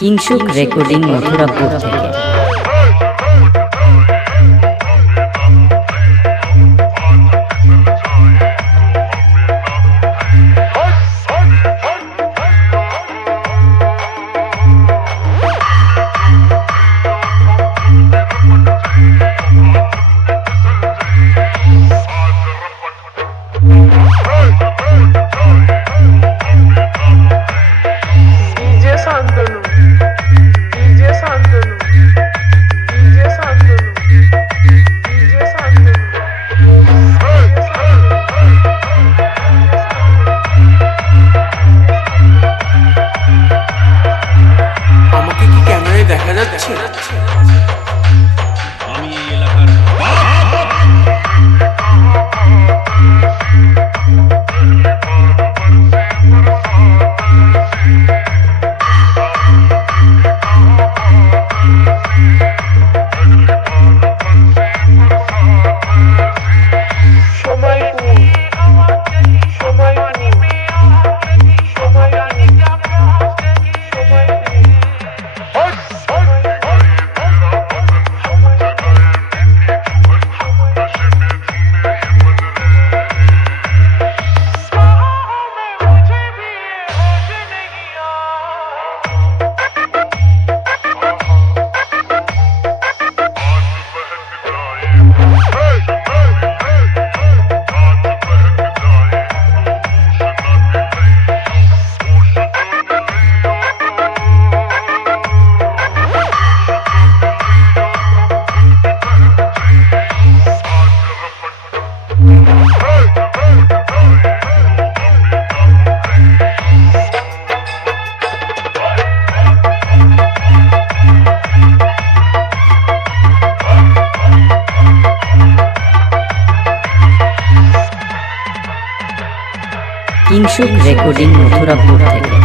Kingshuk recording Mathurapur থেকে। শুভ recording Mathurapur থেকে।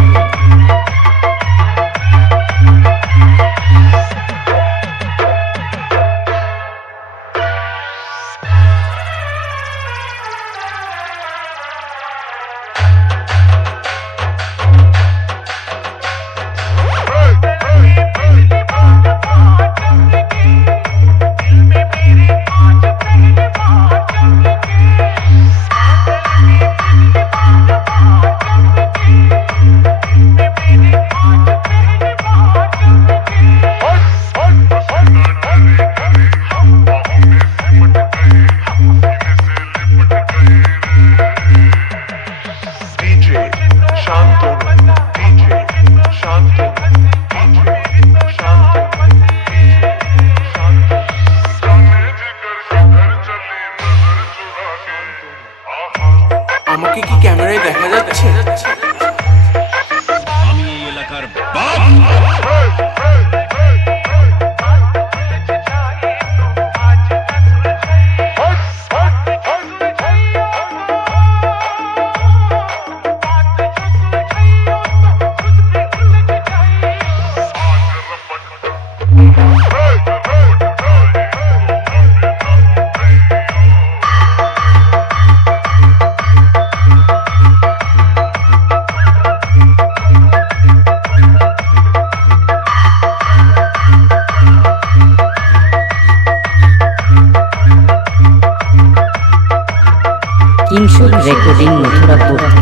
দেখা যাচ্ছে। রেকর্ডিং মথুরাপুর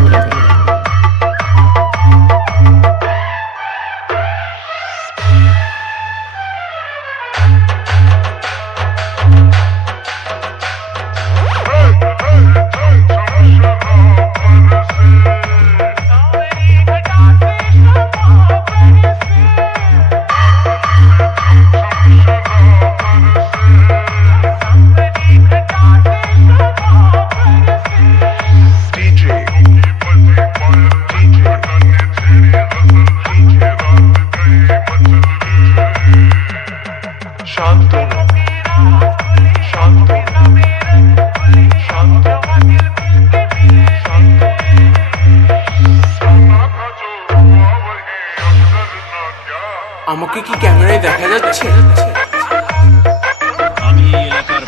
আমাকে কি ক্যামেরায় দেখা যাচ্ছে? আমি এলাকার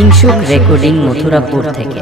কিংসুক রেকর্ডিং মথুরাপুর থেকে।